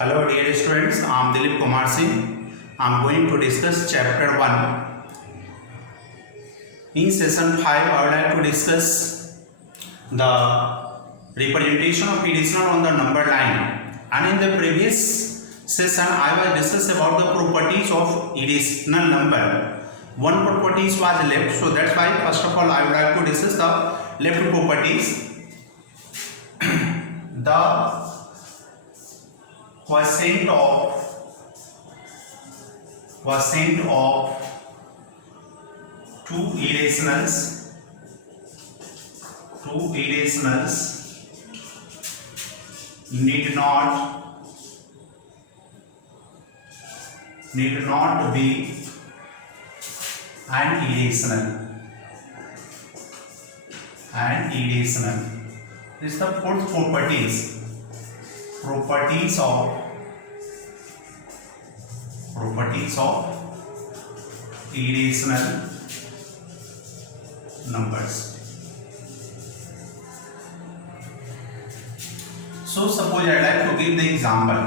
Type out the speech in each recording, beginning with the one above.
Hello dear students, I am Dilip Kumar Singh. I am going to discuss chapter 1. In session 5, I would like to discuss the representation of irrational on the number line. And in the previous session, I was discuss about the properties of irrational number. One properties was left, so that's why first of all I would like to discuss the left properties. The quotient of two irrationals need not be an irrational. This is the fourth properties of irrational numbers. So suppose I like to give the example.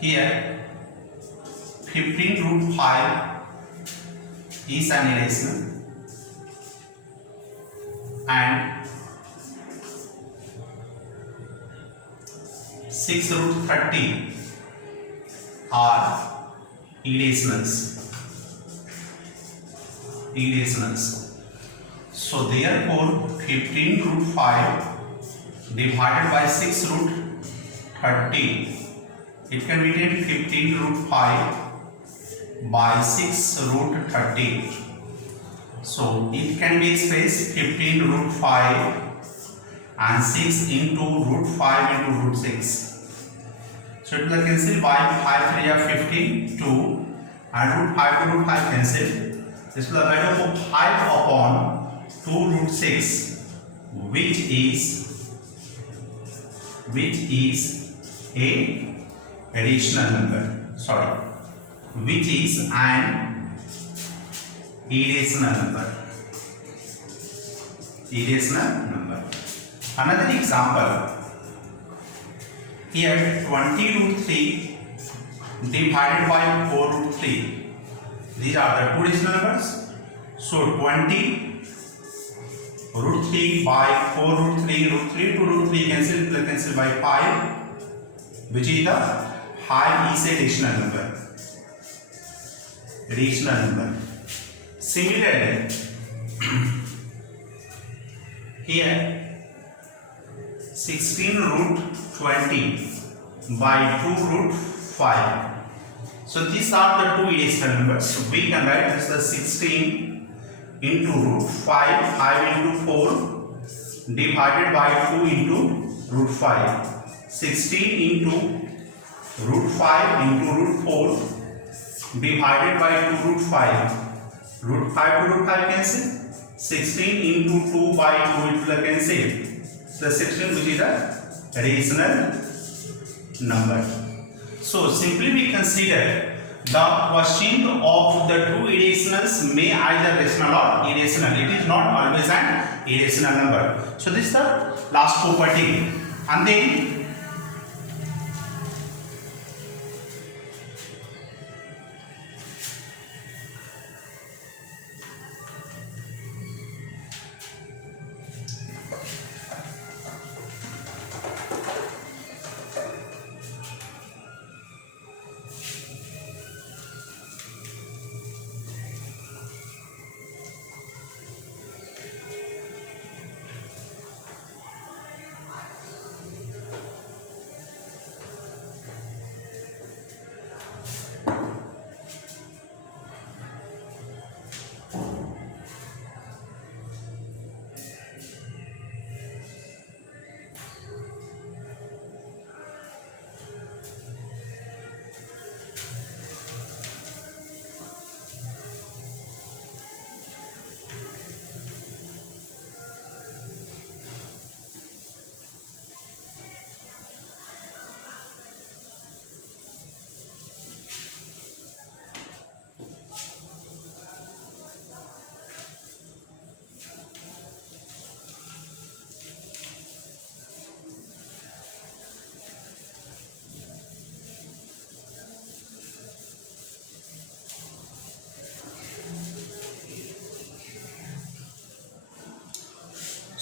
Here 15 root 5 is an irrational and 6 root 30 are irrationals. So therefore 15 root 5 divided by 6 root 30, it can be written 15 root 5 by 6 root 30. So it can be expressed 15 root 5 and 6 into root 5 into root 6. So it will cancel by 5 3 are 15, 2 and root 5 to root 5 cancel. This will be a value of 5 upon 2 root 6, which is a irrational number. Which is an irrational number. Another example. Here 20 root 3 divided by 4 root 3. These are the two irrational numbers. So 20 root 3 by 4 root 3, root 3 to root 3 cancel by 5, which is the 5 is a rational number. Similarly, here 16 root 20 by 2 root 5. So these are the two irrational numbers. So we can write this as 16 into root 5, 5 into 4 divided by 2 into root 5. 16 into root 5 into root 4 divided by 2 root 5. Root 5 to root 5 cancel. 16 into 2 by 2 it will cancel. So 16, which is a rational number. So simply we consider the quotient of the two irrationals may either rational or irrational. It is not always an irrational number. So this is the last property. And then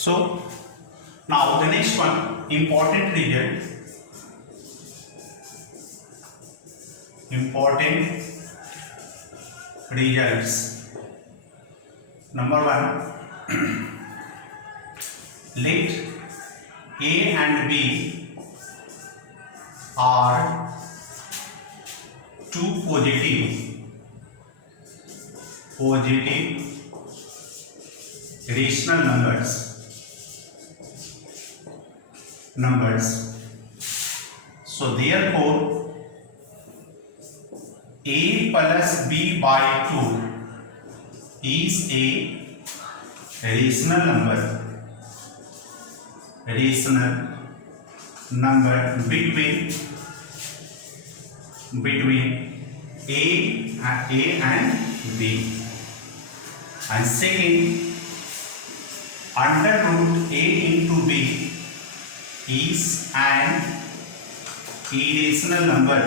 So now the next one, important result. Important results. Number 1, let A and B are two positive rational numbers. So therefore A plus B by 2 is a rational number between A and B. And second, under root A into B is an irrational number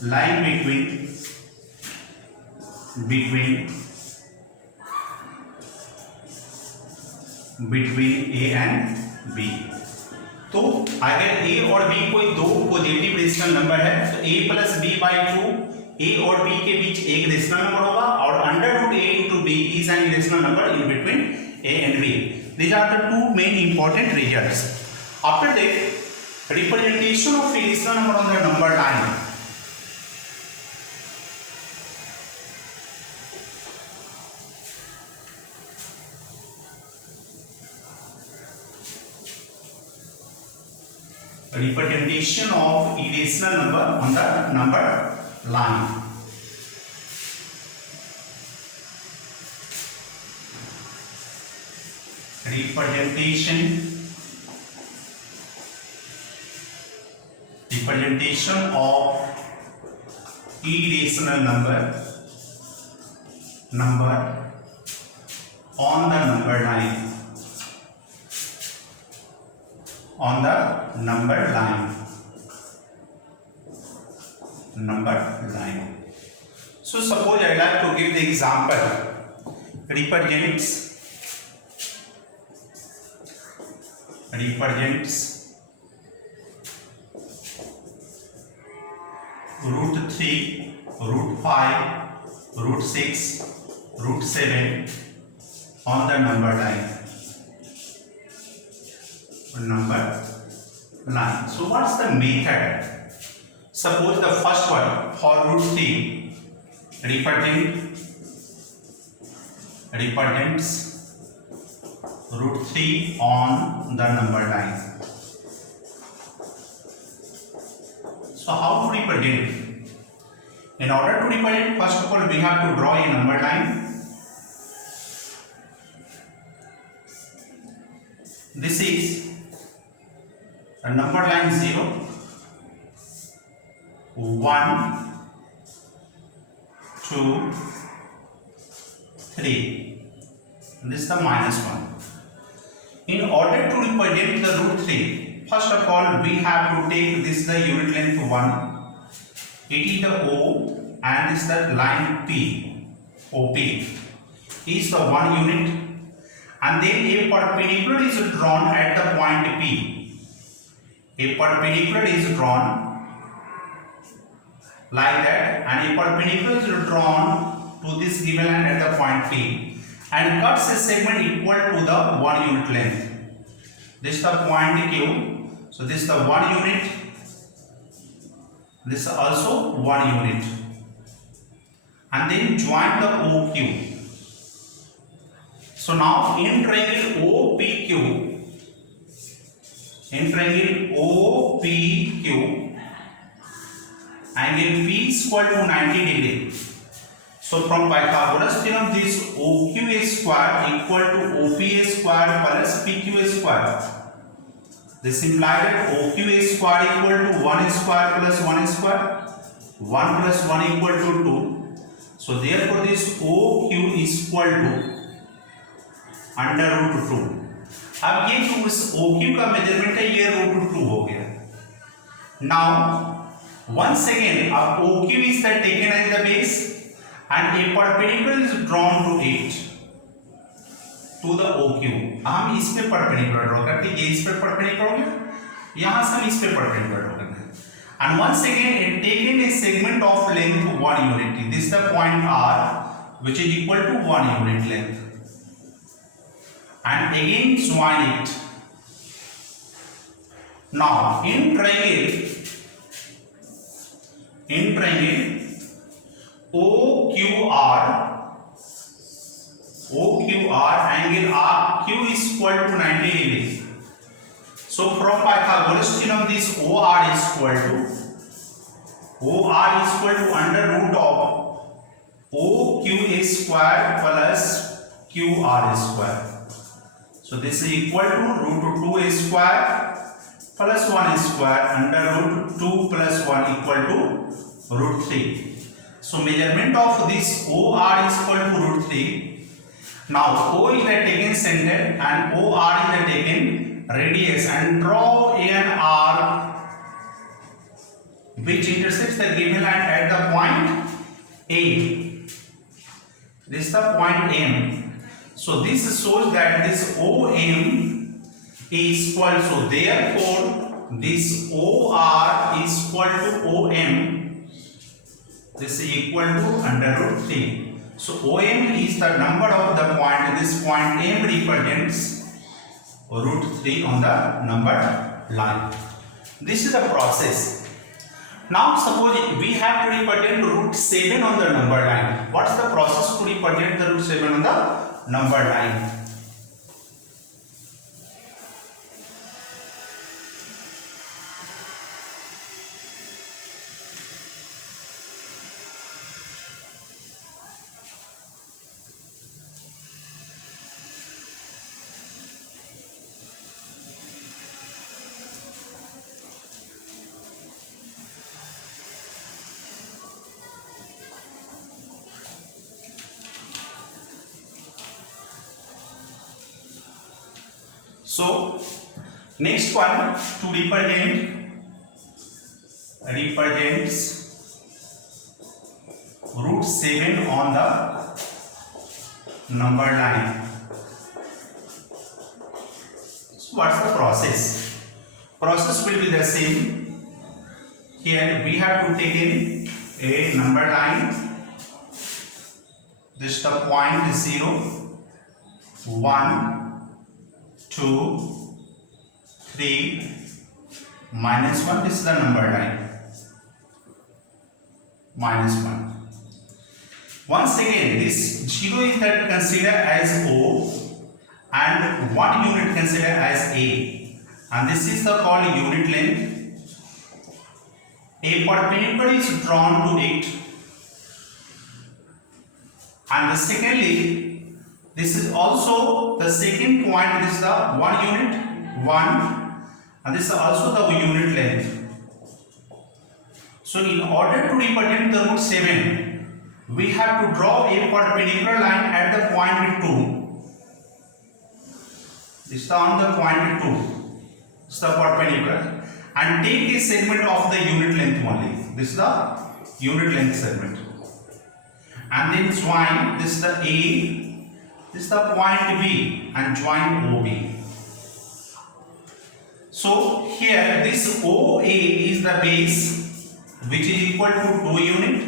lying between A and B. तो अगर A और B कोई दो positive rational number है तो A plus B by 2 A और B के बीच एक रेशनल नंबर होगा, और under root A into B is an irrational number in between A and B. These are the two main important results. After that, representation of irrational number on the number line. Representation of irrational number on the number line. Representation of irrational number on the number line. Number line. So suppose I like to give the example. Represents root 3, root 5, root 6, root 7 on the number line. So what's the method? Suppose the first one for root 3 represents root 3 on the number line. So how to represent? In order to represent, first of all we have to draw a number line. This is a number line 0, 1, 2, 3. And this is the minus 1. In order to represent the root 3, first of all we have to take this the unit length 1. It is the O and this the line P. OP is the 1 unit. And then a perpendicular is drawn at the point P. A perpendicular is drawn like that, and a perpendicular is drawn to this given line at the point P and cuts a segment equal to the 1 unit length. This is the point Q. So this is the 1 unit. This is also 1 unit. And then join the OQ. So now in triangle OPQ, angle P is equal to 90 degree. So from Pythagoras theorem, this OQA square equal to OPA square plus PQA square. This implies that OQA square equal to 1 square plus 1 square. 1 plus 1 equal to 2. So therefore this OQ is equal to under root 2. अब ये जो इस OQ का measurement है ये root 2 हो गया. Now once again अब OQ is the taken as the base and a perpendicular is drawn to it, to the OQ. हम इस पे परपेंडिकुलर ड्रॉ करते हैं, ये इस पे परपेंडिकुलर हो गया, यहाँ से हम इस पे परपेंडिकुलर ड्रॉ करते हैं. And once again, taken a segment of length 1 unit. This is the point R, which is equal to 1 unit length. And again join it. Now in triangle OQR angle RQ is equal to 90 degrees. So from Pythagoras theorem, this OR is equal to under root of OQA square plus QR square. So this is equal to root 2A square plus 1 square under root 2 plus 1 equal to root 3. So measurement of this OR is equal to root 3. Now O is the taken center and OR is the taken radius, and draw an arc which intersects the given line at the point A. This is the point M. So this shows that this OM is equal, so therefore this OR is equal to OM. This is equal to under root 3. So OM is the number of the point. This point M represents root 3 on the numbered line. This is the process. Now suppose we have to represent root 7 on the numbered line. What is the process to represent the root 7 on the numbered line? So next one to represents root 7 on the numbered line. So what's the process? Process will be the same. Here we have to take in a number line. This is the point 0, 1, 2, 3, minus 1. This is the number line. Minus 1. Once again, this 0 is that considered as O and 1 unit considered as A. And this is the called unit length. A perpendicular is drawn to it. And the secondly, this is also the second point. This is the 1 unit, 1, and this is also the unit length. So in order to represent the root 7, we have to draw a perpendicular line at the point 2. This is on the point 2. This is the perpendicular, and take a segment of the unit length only. This is the unit length segment, and then join. This is the A. This is the point B and join OB. So here this OA is the base, which is equal to 2 unit,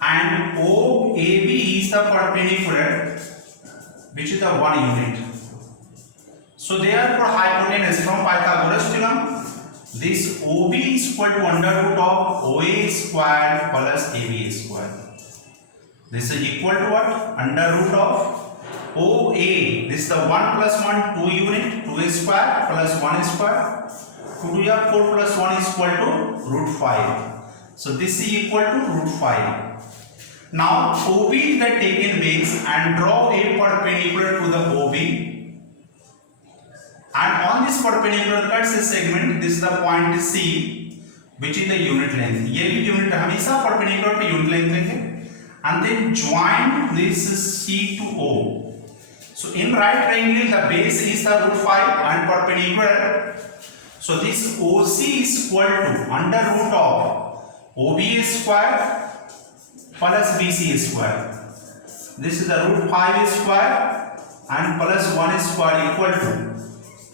and OAB is the perpendicular, which is the 1 unit. So therefore hypotenuse from Pythagoras theorem, this OB is equal to under root of OA square plus AB square. This is equal to what? Under root of OA. This is the 1 plus 1, 2 unit, 2a square plus 1 square. 2 to 4 plus 1 is equal to root 5. So this is equal to root 5. Now OB is the taken base and draw a perpendicular to the OB. And on this perpendicular cuts a segment. This is the point C, which is the unit length. ये भी unit हमेशा perpendicular पे unit length लेंगे. And then join this C to O. So in right triangle the base is the root 5 and perpendicular. So this OC is equal to under root of OBA square plus BC square. This is the root 5 square and plus 1 square equal to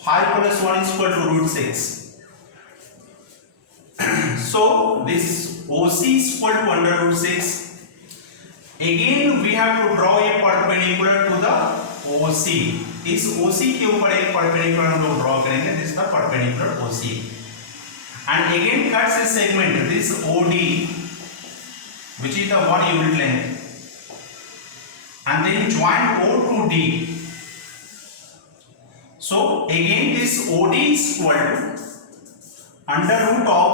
5 plus 1 is equal to root 6. So this OC is equal to under root 6. Again we have to draw a perpendicular to the OC. इस OC के ऊपर एक perpendicular हम लोग draw करेंगे. This is the perpendicular OC. And again cuts a segment. This OD, which is the 1 unit length, and then join O to D. So again this OD is equal to under root of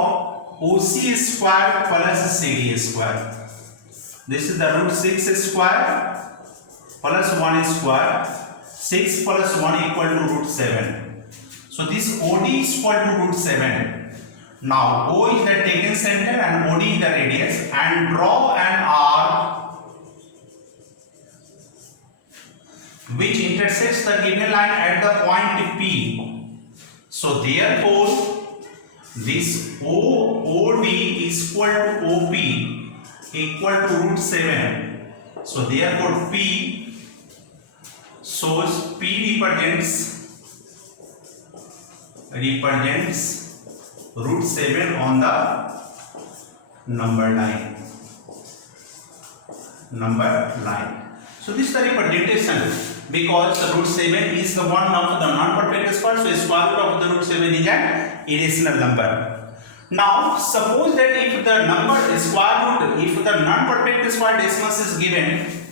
OC square plus CD square. This is the root 6 square plus 1 square. 6 plus 1 equal to root 7. So this OD is equal to root 7. Now O is the taken center and OD is the radius, and draw an arc which intersects the given line at the point P. So therefore this OD is equal to OP equal to root 7. So therefore P shows P represents root 7 on the number line. So this is the representation, because root 7 is the one of the non-perfect square, so square root of the root 7 is an irrational number. Now suppose that if the number square root, if the non-perfect square decimal is given,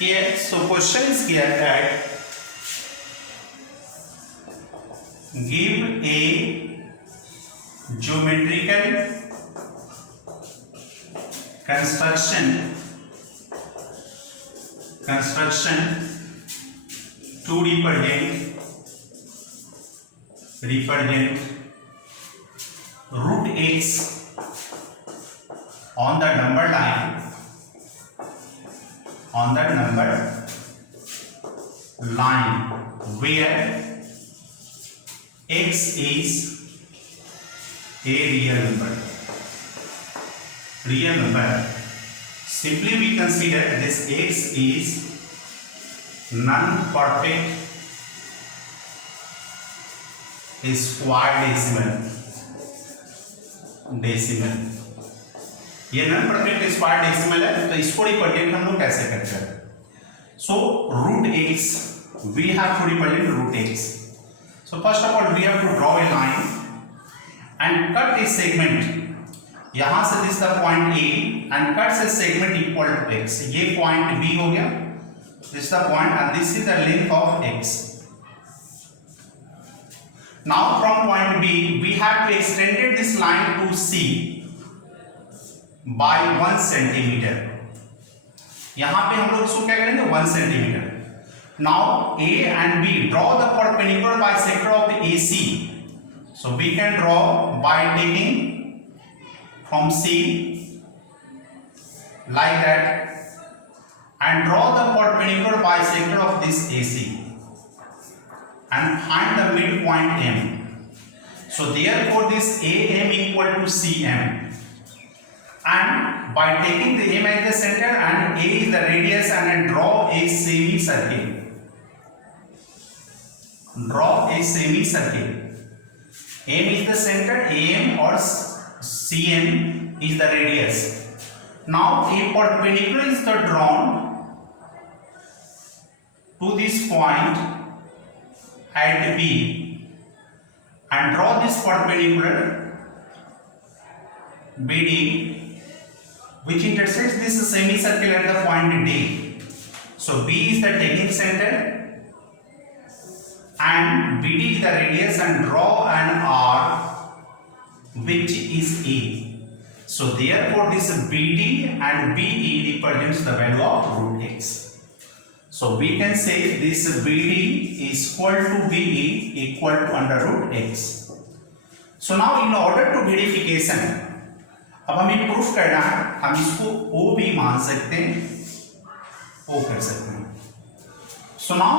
here, so question is here that give a geometrical construction to represent root x on the number line, where x is a real number. Simply we consider this x is non-perfect square decimal. ये non perfect square decimal है, तो इसको represent हम लोग कैसे करते हैं? So root x we have to represent root x. So first of all we have to draw a line and cut a segment. यहाँ से this the point A and cuts a segment equal to x. ये point B हो गया, this is the point and this is the length of x. Now from point B we have to extended this line to C by 1 centimeter. यहाँ पे हम लोग इसको क्या करेंगे? 1 centimeter. Now A and B draw the perpendicular bisector of the AC. So we can draw by taking from C like that and draw the perpendicular bisector of this AC and find the midpoint M. So therefore this AM equal to CM. And by taking the M as the center and A is the radius and then draw a semicircle. M is the center, AM or CM is the radius. Now a perpendicular is drawn to this point at B and draw this perpendicular BD which intersects this semicircle at the point D. So B is the taking center and BD is the radius, and draw an arc which is E. So therefore this BD and BE represents the value of root x. So we can say this BD is equal to BE equal to under root x. So now in order to verification, अब हमें proof करना है, हम इसको O भी मान सकते हैं, O कर सकते हैं. So now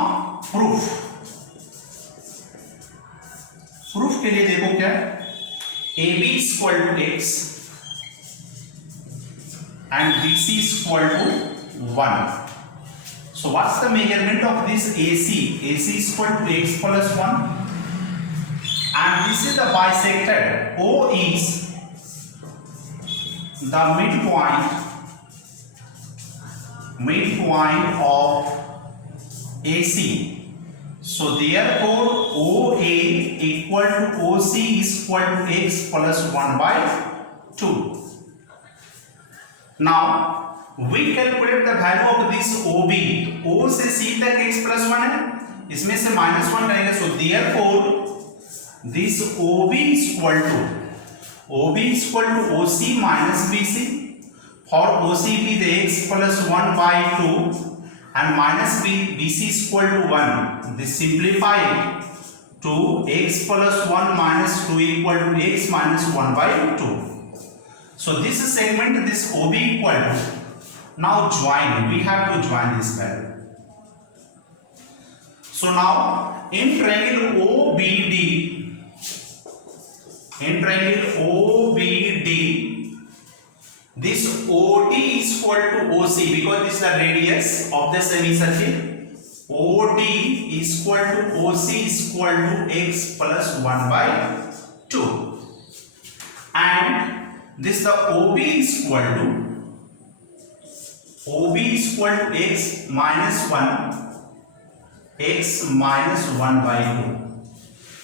प्रूफ के लिए देखो क्या, AB is equal to x and BC is equal to 1. So what's the measurement of this AC? AC is equal to x plus 1 and this is the bisector. O is the midpoint of AC. So therefore OA equal to OC is equal to x plus 1 by 2. Now we calculate the value of this OB. O से C तक x plus 1 है, इसमें से minus 1 करेंगे. So therefore this OB is equal to OC minus BC. For OC be the x plus 1 by 2 and minus BC is equal to 1. This simplify it to x plus 1 minus 2 equal to x minus 1 by 2. So this segment, this OB equal to, now join, we have to join this value. So now in triangle OBD, this OD is equal to OC because this is the radius of the semicircle. OD is equal to OC is equal to x plus 1 by 2. And this the OB is equal to x minus 1 by 2.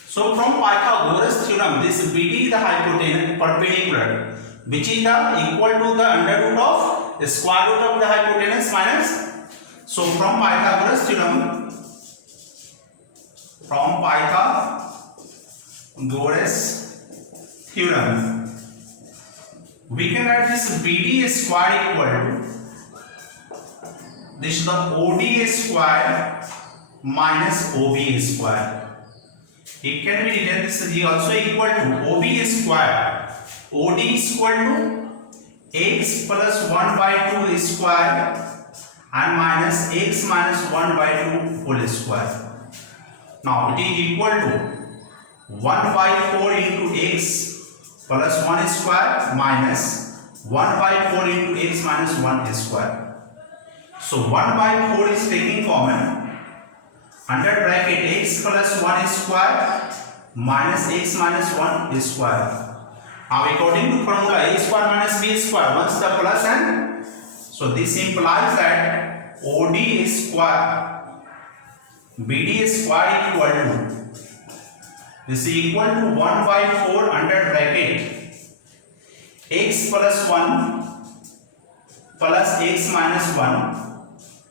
So from Pythagoras theorem, this BD is the hypotenuse perpendicular, which is the equal to the under root of the square root of the hypotenuse minus. So from Pythagoras theorem, we can write this BD square equal to this is the OD square minus OB square. It can be written this is also equal to OB square. OD is equal to x plus 1 by 2 square and minus x minus 1 by 2 whole square. Now it is equal to 1 by 4 into x plus 1 square minus 1 by 4 into x minus 1 square. So 1 by 4 is taking common. Under bracket x plus 1 square minus x minus 1 square. Now according to formula a square minus b square, once the plus and so this implies that OD square BD square equal to this is equal to 1 by 4 under bracket x plus 1 plus x minus 1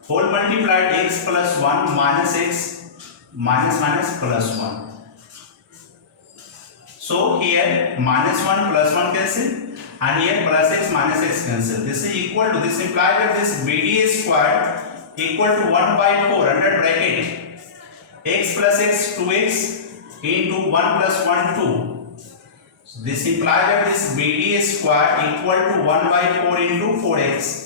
whole multiplied x plus 1 minus x minus plus 1. So here minus 1 plus 1 cancel and here plus x minus x cancel. This is equal to, this implies that this BD square equal to 1 by 4 under bracket x plus x 2x into 1 plus 1 2. So this implies that this BD square equal to 1 by 4 into 4x.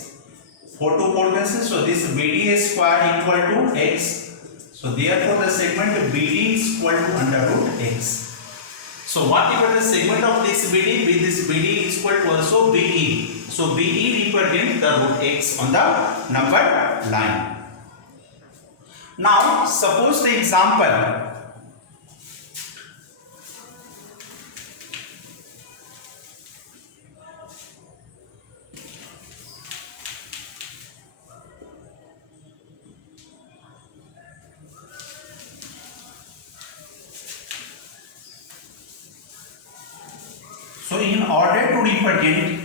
4 to 4 cancel, so this BD square equal to x. So therefore the segment BD is equal to under root x. So whatever the segment of this BD, this BD is equal to also BE. So BE represents the root x on the number line. Now suppose the example. in order to represent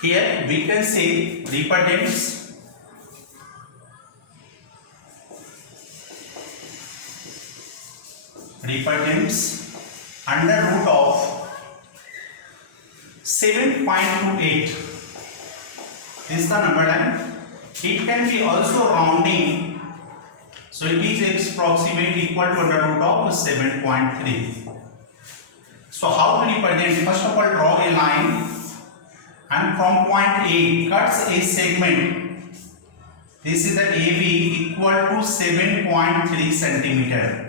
here we can say represents under root of 7.28. This is the number line. It can be also rounding, so it is approximately equal to under root of 7.3. So how to represent? First of all, draw a line and from point A cuts a segment. This is the AB equal to 7.3 centimeter.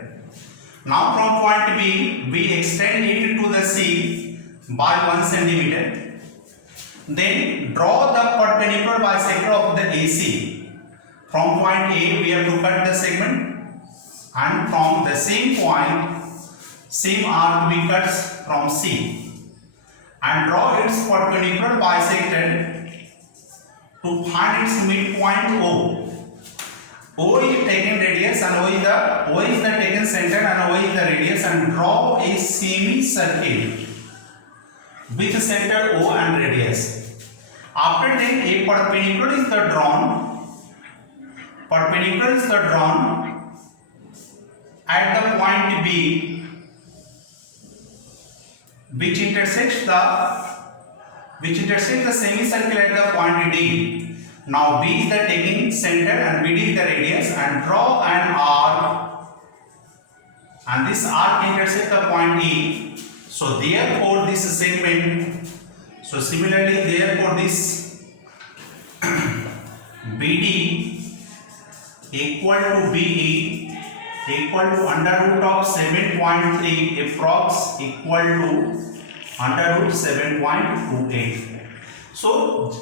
Now from point B, we extend it to the C by 1 centimeter. Then draw the perpendicular bisector of the AC. From point A, we have to cut the segment, and from the same point, same arc we cut from C. And draw its perpendicular bisector to find its midpoint O. O is taken radius and O is the taken center and O is the radius, and draw a semicircle with center O and radius. After that, a perpendicular is drawn. Perpendicular is drawn at the point B, which intersects the semicircle at the point D. Now B is the taking center and BD is the radius, and draw an arc, and this arc intersects the point E. So therefore this segment, so similarly therefore this BD equal to BE equal to under root of 7.3 approx equal to under root 7.28. सो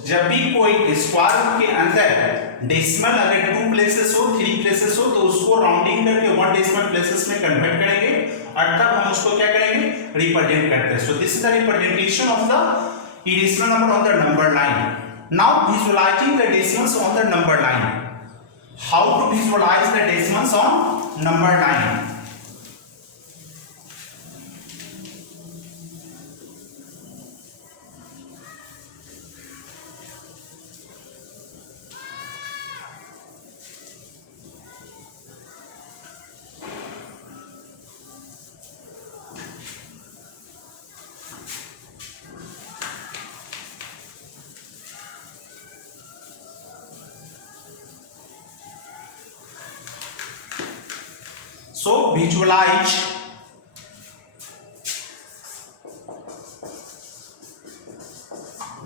जब भी कोई square root के अंदर decimal अगर 2 places हो 3 places हो तो उसको राउंडिंग करके 1 डेसिमल प्लेसेस में कन्वर्ट करेंगे और तब हम उसको क्या करेंगे रिप्रेजेंट करते हैं. So this is the representation of the irrational number on the number line. Now visualizing the decimals on the number line. How to visualize the decimals on number line? So visualize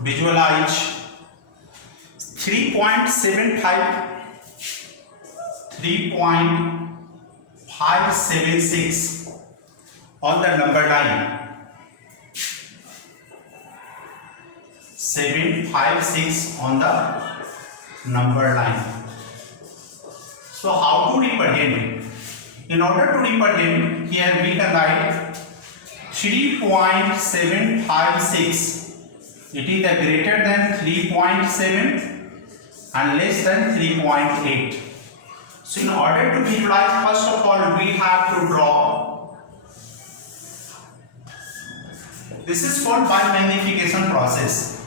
visualize 3.576 on the number line. 756 on the number line. So how to represent it? In order to represent, here we can write 3.756. It is greater than 3.7 and less than 3.8. So in order to visualize, first of all we have to draw. This is called by magnification process.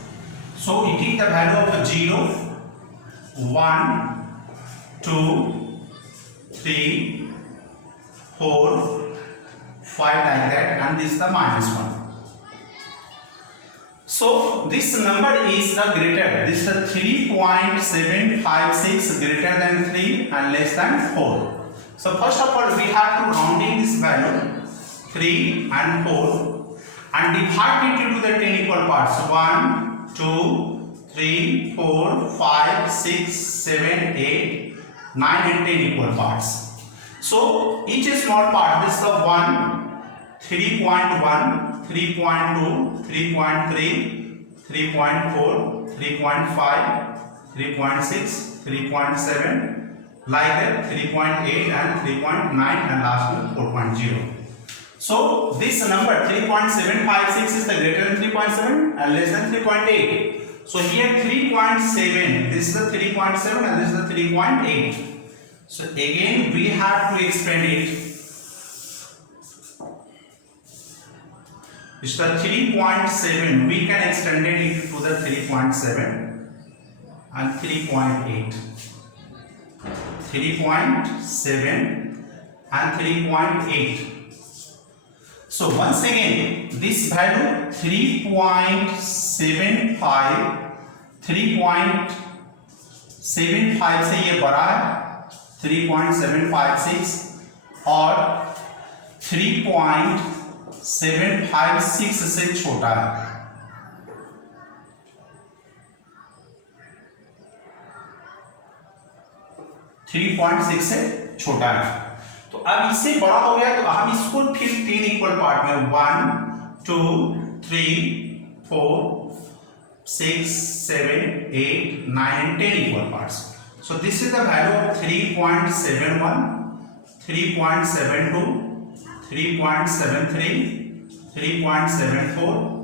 So it is the value of 0, 1, 2, 3, 4, 5 like that, and this is the -1. So this number is the greater, this is 3.756 greater than 3 and less than 4. So first of all we have to rounding this value 3 and 4 and divide it into the 10 equal parts. 1, 2, 3, 4, 5, 6, 7, 8, 9 and 10 equal parts. So each small part, this is the 1, 3.1, 3.2, 3.3, 3.4, 3.5, 3.6, 3.7, like that 3.8 and 3.9 and last one 4.0. So this number 3.756 is the greater than 3.7 and less than 3.8. So here 3.7, this is the 3.7 and this is the 3.8. So again we have to expand it. It's the 3.7, we can extend it to the 3.7 and 3.8. 3.7 and 3.8. So once again this value 3.75 से ये बड़ा है 3.756 और 3.756 से छोटा है. Three point six से छोटा है. तो अब इससे बड़ा हो गया तो हम इसको फिर 3 इक्वल पार्ट में 1, 2, 3, 4, 6, 7, 8, 9 and 10 equal parts. So this is the value of 3.71, 3.72, 3.73, 3.74,